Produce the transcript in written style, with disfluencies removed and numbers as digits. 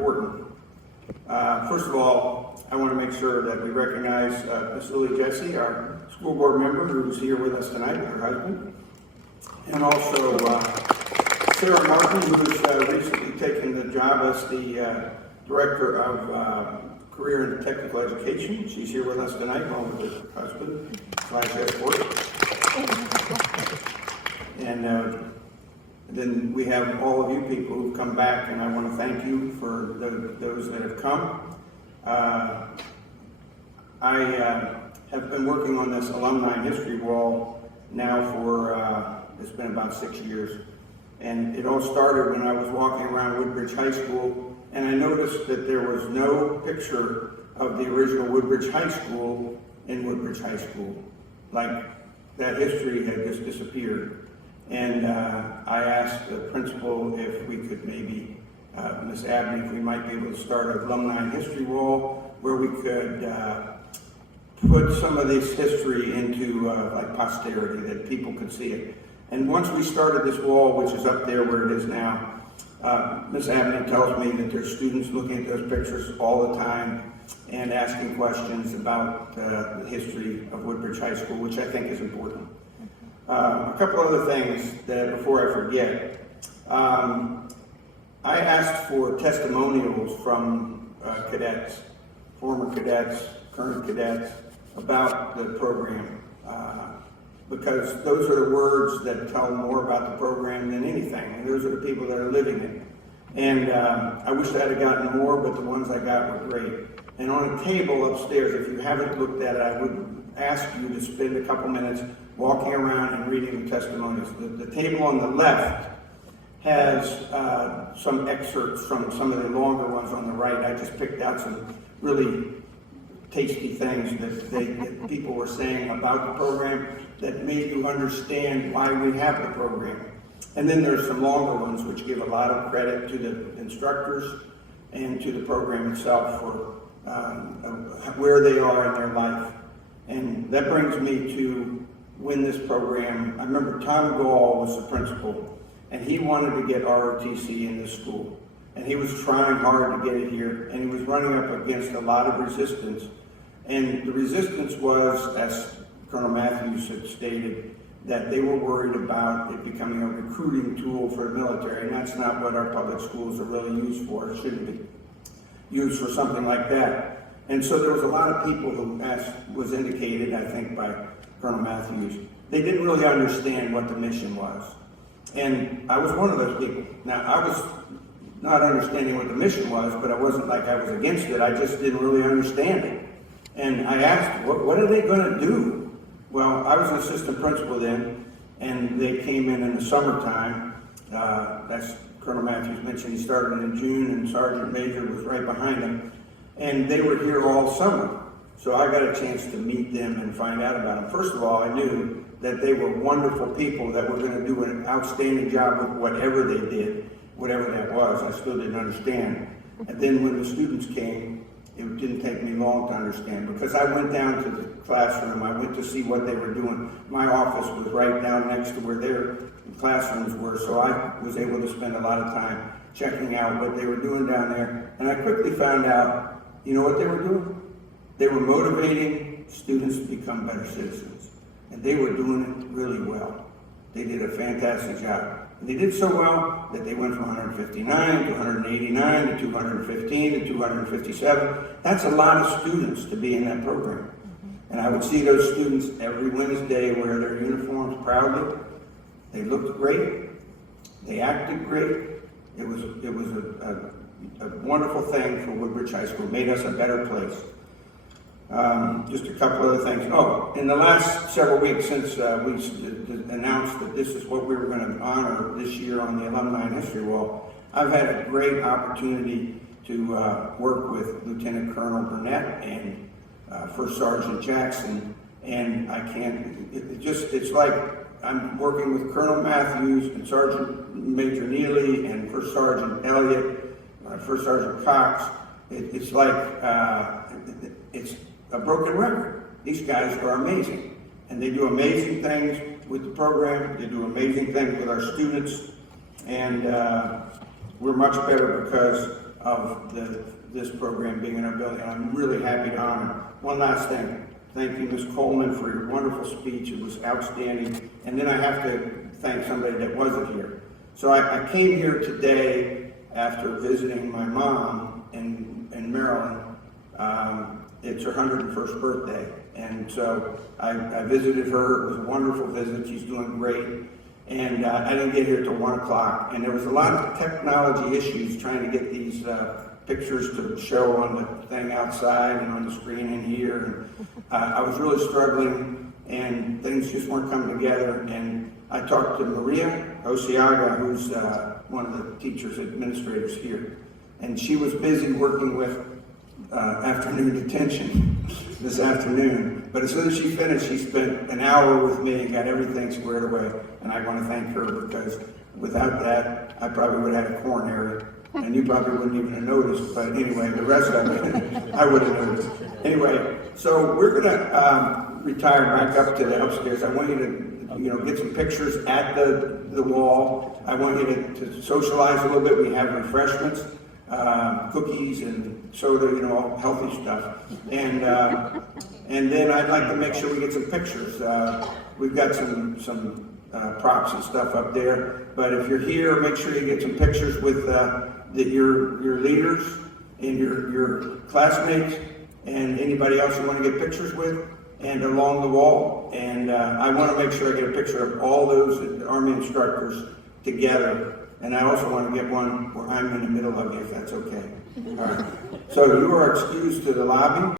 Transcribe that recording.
important. First of all, I want to make sure that we recognize Ms. Lily Jesse, our school board member, who's here with us tonight with her husband, and also Sarah Martin, who's recently taken the job as the Director of Career and Technical Education. She's here with us tonight, along with her husband, /escort. And then we have all of you people who've come back, and I want to thank you for those that have come. I have been working on this alumni history wall now for, it's been about 6 years. And it all started when I was walking around Woodbridge High School, and I noticed that there was no picture of the original Woodbridge High School in Woodbridge High School. Like, that history had just disappeared. And I asked the principal if we could maybe, Ms. Abney, if we might be able to start an alumni history wall where we could put some of this history into like posterity, that people could see it. And once we started this wall, which is up there where it is now, Ms. Abney tells me that there's students looking at those pictures all the time and asking questions about the history of Woodbridge High School, which I think is important. A couple other things that before I forget. I asked for testimonials from cadets, former cadets, current cadets, about the program. Because those are the words that tell more about the program than anything, and those are the people that are living it. And I wish I had gotten more, but the ones I got were great. And on a table upstairs, if you haven't looked at it, I would ask you to spend a couple minutes walking around and reading the testimonies. The table on the left has some excerpts from some of the longer ones on the right. I just picked out some really tasty things that people were saying about the program that made you understand why we have the program. And then there's some longer ones which give a lot of credit to the instructors and to the program itself for where they are in their life. And that brings me to when this program, I remember Tom Gall was the principal, and he wanted to get ROTC in this school. And he was trying hard to get it here, and he was running up against a lot of resistance. And the resistance was, as Colonel Matthews had stated, that they were worried about it becoming a recruiting tool for the military, and that's not what our public schools are really used for. It shouldn't be used for something like that. And so there was a lot of people who was indicated, I think, by Colonel Matthews, they didn't really understand what the mission was. And I was one of those people. Now, I was not understanding what the mission was, but I wasn't like I was against it. I just didn't really understand it. And I asked, what are they going to do? Well, I was an assistant principal then, and they came in the summertime. That's Colonel Matthews mentioned, he started in June, and Sergeant Major was right behind him. And they were here all summer. So I got a chance to meet them and find out about them. First of all, I knew that they were wonderful people that were going to do an outstanding job with whatever they did, whatever that was. I still didn't understand. And then when the students came, it didn't take me long to understand, because I went down to the classroom. I went to see what they were doing. My office was right down next to where their classrooms were, so I was able to spend a lot of time checking out what they were doing down there. And I quickly found out, you know what they were doing? They were motivating students to become better citizens. And they were doing it really well. They did a fantastic job. And they did so well that they went from 159 to 189 to 215 to 257. That's a lot of students to be in that program. And I would see those students every Wednesday wear their uniforms proudly. They looked great. They acted great. It was a wonderful thing for Woodbridge High School. It made us a better place. Just a couple other things. Oh, in the last several weeks since we announced that this is what we were going to honor this year on the Alumni History Wall, I've had a great opportunity to work with Lieutenant Colonel Burnett and First Sergeant Jackson, and I can't, it's like I'm working with Colonel Matthews and Sergeant Major Neely and First Sergeant Elliott, First Sergeant Cox. It's like, it's a broken record. These guys are amazing, and they do amazing things with the program. They do amazing things with our students, and we're much better because of this program being in our building. I'm really happy to honor. One last thing. Thank you, Ms. Coleman, for your wonderful speech. It was outstanding. And then I have to thank somebody that wasn't here. So I came here today after visiting my mom in Maryland. It's her 101st birthday. And so I visited her. It was a wonderful visit. She's doing great. And I didn't get here till 1 o'clock. And there was a lot of technology issues trying to get these pictures to show on the thing outside and on the screen in here. And, I was really struggling, and things just weren't coming together. And I talked to Maria Osiaga, who's one of the teachers, administrators here. And she was busy working with afternoon detention this afternoon. But as soon as she finished, she spent an hour with me and got everything squared away. And I want to thank her, because without that, I probably would have had a coronary. And you probably wouldn't even have noticed. But anyway, the rest of it, I would have noticed. Anyway, so we're going to retire back up to the upstairs. I want you to, get some pictures at the wall. I want you to socialize a little bit. We have refreshments, cookies and soda, all healthy stuff. And then I'd like to make sure we get some pictures. We've got some props and stuff up there. But if you're here, make sure you get some pictures with your leaders and your classmates and anybody else you want to get pictures with, and along the wall. And I want to make sure I get a picture of all those Army instructors together. And I also want to get one where I'm in the middle of you, if that's okay. All right. So you are excused to the lobby.